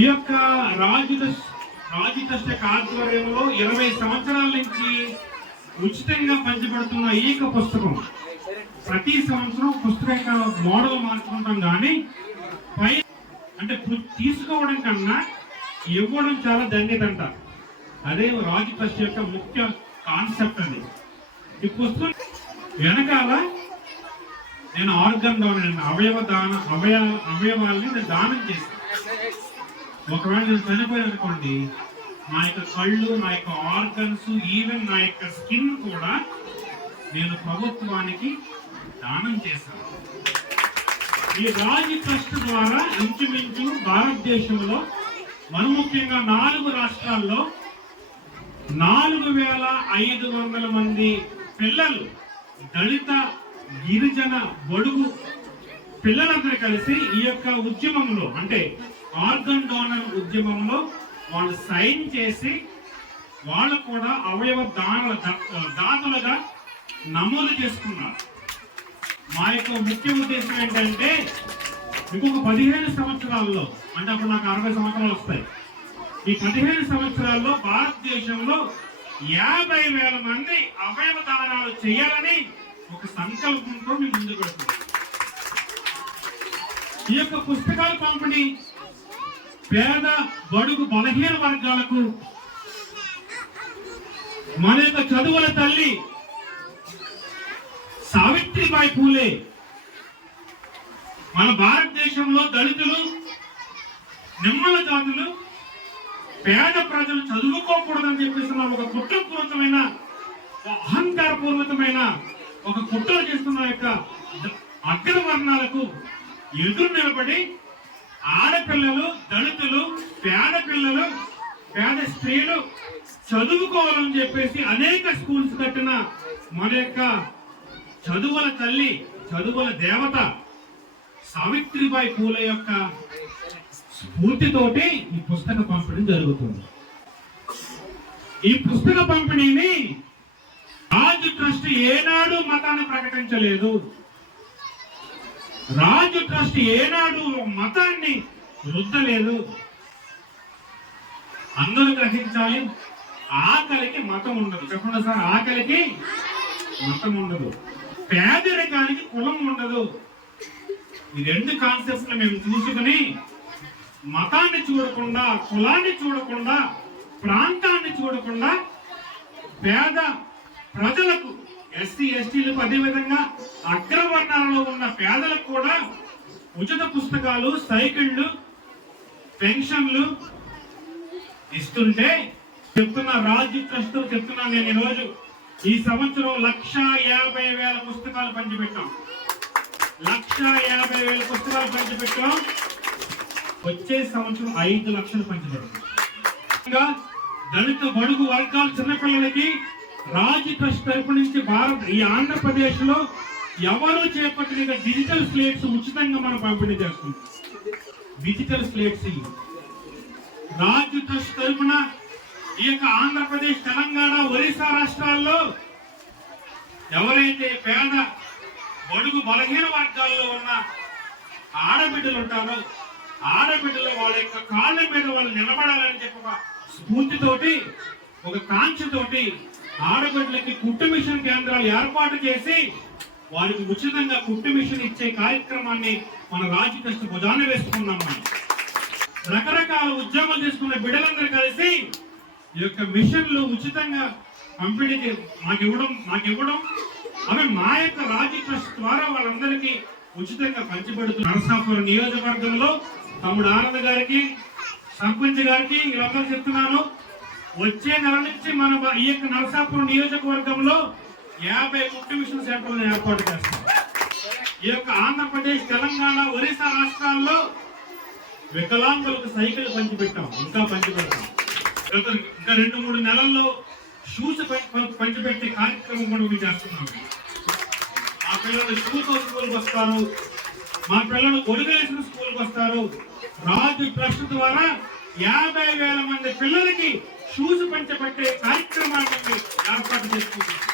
ఈ యొక్క రాజు రాజు కష్ట ఆధ్వర్యంలో ఇరవై సంవత్సరాల నుంచి ఉచితంగా పంచబడుతున్న ఈ యొక్క పుస్తకం. ప్రతి సంవత్సరం పుస్తకం యొక్క మోడల్ మార్చుకుంటాం కానీ పై అంటే తీసుకోవడం కన్నా ఇవ్వడం చాలా ధన్యత అంట అదే రాజు ట్రస్ట్ యొక్క ముఖ్య కాన్సెప్ట్ అది. ఈ పుస్తకం వెనకాల నేను ఆర్గన్ డోనర్ అవయవ దాన అవయ అవయవాల్ని నేను దానం చేశాను. ఒకవేళ నేను చనిపోయాను అనుకోండి నా యొక్క కళ్ళు నా యొక్క ఆర్గన్స్ ఈవెన్ నా యొక్క స్కిన్ కూడా నేను ప్రభుత్వానికి దానం చేశాను. ఈ రాజు ట్రస్ట్ ద్వారా ఇంచుమించు భారతదేశంలో మన ముఖ్యంగా నాలుగు రాష్ట్రాల్లో నాలుగు వేల ఐదు వందల మంది పిల్లలు దళిత గిరిజన బడుగు పిల్లలందరూ కలిసి ఈ యొక్క ఉద్యమంలో అంటే ఆర్గన్ డోనర్ ఉద్యమంలో వాళ్ళు సైన్ చేసి వాళ్ళు కూడా అవయవ దాన దాతలుగా నమోదు చేసుకున్నారు. మా యొక్క ముఖ్య ఉద్దేశం ఏంటంటే ఇంకొక పదిహేను సంవత్సరాల్లో అంటే అప్పుడు నాకు అరవై సంవత్సరాలు వస్తాయి. ఈ పదిహేను సంవత్సరాల్లో భారతదేశంలో యాభై వేల మంది అవయవ దానాలు చేయాలని ఒక సంకల్పంతో మేము ముందుకు వెళ్తున్నాం. ఈ యొక్క పుస్తకాల పంపిణీ పేద బడుగు బలహీన వర్గాలకు మన యొక్క చదువుల తల్లి సావిత్రిబాయి పూలే మన భారతదేశంలో దళితులు నిమ్మల జాతులు పేద ప్రజలు చదువుకోకూడదని చెప్పేసిన ఒక కుట్రపూరితమైన అహంకారపూర్వకమైన ఒక కుట్ర చేస్తున్న యొక్క అగ్రవర్ణాలకు ఎదురు నిలబడి ఆడపిల్లలు దళితులు పేద పిల్లలు పేద స్త్రీలు చదువుకోవాలని చెప్పేసి అనేక స్కూల్స్ కట్టిన మన యొక్క చదువుల తల్లి చదువుల దేవత సావిత్రిబాయి పూల యొక్క స్ఫూర్తితోటి ఈ పుస్తక పంపిణీ జరుగుతుంది. ఈ పుస్తక పంపిణీని రాజు ట్రస్ట్ ఏనాడు మతాన్ని ప్రకటించలేదు. రాజు ట్రస్ట్ ఏనాడు మతాన్ని రుద్దలేదు. అందరూ గ్రహించాలి ఆకలికి మతం ఉండదు. చెప్పండి సార్ ఆకలికి మతం ఉండదు. పేదరికానికి కులం ఉండదు. ఈ రెండు కాన్సెప్ట్స్ మేము చూసుకుని మతాన్ని చూడకుండా కులాన్ని చూడకుండా ప్రాంతాన్ని చూడకుండా పేద ప్రజలకు ఎస్సీ ఎస్టీలకు అదేవిధంగా అగ్రవర్ణాలలో ఉన్న పేదలకు కూడా ఉచిత పుస్తకాలు సైకిళ్ళు పెన్షన్లు ఇస్తుంటే చెప్తున్న రాజు ట్రస్ట్ చెప్తున్నా నేను ఈరోజు ఈ సంవత్సరం లక్ష యాభై వేల పుస్తకాలు పంచిపెట్టాం. లక్ష యాభై వేల పుస్తకాలు పంచిపెట్టాం. వచ్చే సంవత్సరం ఐదు లక్షలు పంచిపెట్టాం. దళిత బడుగు వర్గాల చిన్నపిల్లలకి రాజు ట్రస్ట్ తరపు నుంచి భారత్ ఈ ఆంధ్రప్రదేశ్లో ఎవరు చేపట్టిన డిజిటల్ ప్లేట్స్ ఉచితంగా మనం పంపిణీ చేస్తుంది? డిజిటల్ ప్లేట్స్ రాజు ట్రస్ట్ తరపున ఈ యొక్క ఆంధ్రప్రదేశ్ తెలంగాణ ఒరిస్సా రాష్ట్రాల్లో ఎవరైతే పేద బడుగు బలహీన వర్గాల్లో ఉన్న ఆడబిడ్డలు ఉంటారో ఆడబిడ్డలు వాళ్ళ యొక్క కాళ్ళ మీద వాళ్ళు నిలబడాలని చెప్పి ఒక స్ఫూర్తితోటి ఒక కాంక్షతోటి ఆడబిడ్డలకి కుట్టు మిషన్ కేంద్రాలు ఏర్పాటు చేసి వారికి ఉచితంగా కుట్టు మిషన్ ఇచ్చే కార్యక్రమాన్ని మన రాజు భుజాన వేసుకున్నాం మనం. రకరకాల ఉద్యోగాలు తీసుకున్న బిడ్డలందరూ కలిసి ఈ యొక్క మిషన్లు ఉచితంగా పంపిణీ మాకు ఇవ్వడం మాకు ఇవ్వడం అవి మా యొక్క రాజ్య ట్రస్ట్ ద్వారా వాళ్ళందరికీ ఉచితంగా పంచిపెడుతున్నారు నరసాపురం నియోజకవర్గంలో తమ్ముడు ఆనంద్ గారికి సర్పంచ్ గారికి వీళ్ళందరూ చెప్తున్నాను. వచ్చే నెల నుంచి మన ఈ యొక్క నరసాపురం నియోజకవర్గంలో యాభై కుట్టు మిషన్ సెంటర్లను ఏర్పాటు చేస్తాం ఈ యొక్క ఆంధ్రప్రదేశ్ తెలంగాణ ఒరిస్సా రాష్ట్రాల్లో వికలాంగులకు సైకిల్ పంచిపెట్టాం. ఇంకా పంచిపెడతాం. గత ఇంకా రెండు మూడు నెలల్లో షూస్ పంచిపెట్టే కార్యక్రమం కూడా మేము చేస్తున్నాం. మా పిల్లలు షూతో స్కూల్కి వస్తారు. మా పిల్లలు గొడుగేసిన స్కూల్కి వస్తారు. రాజు ట్రస్ట్ ద్వారా యాభై వేల మంది పిల్లలకి షూస్ పంచబట్టే కార్యక్రమాన్ని ఏర్పాటు చేసుకుంటున్నాం.